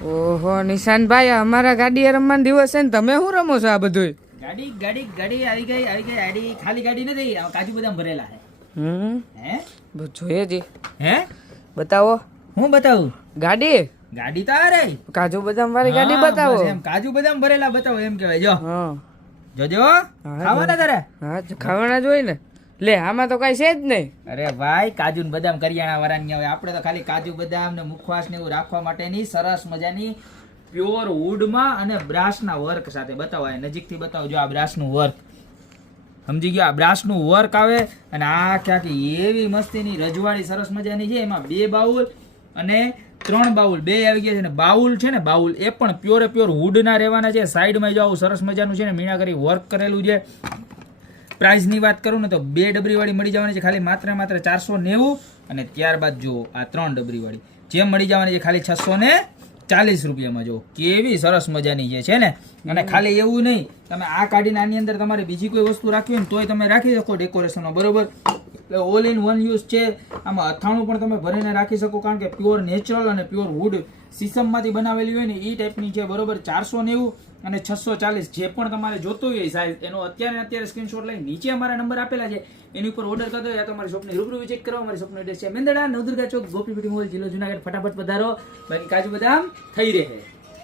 ઓહો નિશાનભાઈ, અમારા ગાડી રમવાનો દિવસ છે ને તમે શું રમો છો આ બધું? ગાડી આવી ગઈ ગાડી. ખાલી ગાડી નથી, કાજુ બદામ ભરેલા છે. હે જોઈએ જી. હે બતાવો. હું બતાવું? ગાડી તો આ રે કાજુ બદામ વાળી ગાડી બતાવો. એમ કાજુ બદામ ભરેલા બતાવો એમ કહેવાય. જો હા જોજો ખાવાના તારે. હા ખાવાના જ હોય ને. લે આમાં તો કઈ છે જ નહીં. અરે ભાઈ કાજુ ને બદામ કરિયાણા વાળાની આવે. આપણે તો ખાલી કાજુ બદામ ને મુખવાસ ને એવું રાખવા માટેની સરસ મજાની પ્યોર વુડમાં અને બ્રાસના વર્ક સાથે બતાવો. નજીકથી બતાવો. જો આ બ્રાસનું વર્ક સમજી ગયા. બ્રાસનું વર્ક આવે અને આખી એવી મસ્તીની રજવાડી સરસ મજાની છે. એમાં 2 બાઉલ અને 3 બાઉલ 2 આવી ગયા છે. ને બાઉલ છે ને બાઉલ એ પણ પ્યોર વુડના રહેવાના છે. સાઈડમાં જો આવું સરસ મજાનું છે ને મીણાકરી વર્ક કરેલું છે. પ્રાઇસની વાત કરું ને તો 2 ડબરી વાળી મળી જવાની છે ખાલી માત્ર 490. અને ત્યારબાદ જો આ 3 ડબરી વાળી જે મળી જવાની છે ખાલી 640 રૂપિયામાં. જો કેવી સરસ મજાની છે ને. અને ખાલી એવું નહીં, તમે આ કાઢીને આની અંદર તમારે બીજી કોઈ વસ્તુ રાખવી હોય ને તોય તમે રાખી શકો ડેકોરેશનમાં. બરોબર, એટલે ઓલ ઇન વન યુઝ છે. આમાં અથાણું પણ તમે ભરીને રાખી શકો, કારણ કે પ્યોર નેચરલ અને પ્યોર વુડ સીસમમાંથી બનાવેલી હોય ને એ ટાઈપની છે. બરોબર, 490 અને 640 જે પણ તમારે જોતું હોય સાઈઝ એનો અત્યારે સ્ક્રીનશોટ લઈ નીચે અમારા નંબર આપેલા છે એની ઉપર ઓર્ડર કરી દો, યા તમારી શોપની રૂબરૂ વિઝિટ કરો. અમારી શોપનો એડ્રેસ છે મેંદરડા, નવદુર્ગા ચોક, ગોપીપીટી મોલ, જિલ્લો જુનાગઢ. ફટાફટ પધારો, બાકી કાજુ બદામ થઈ રહે.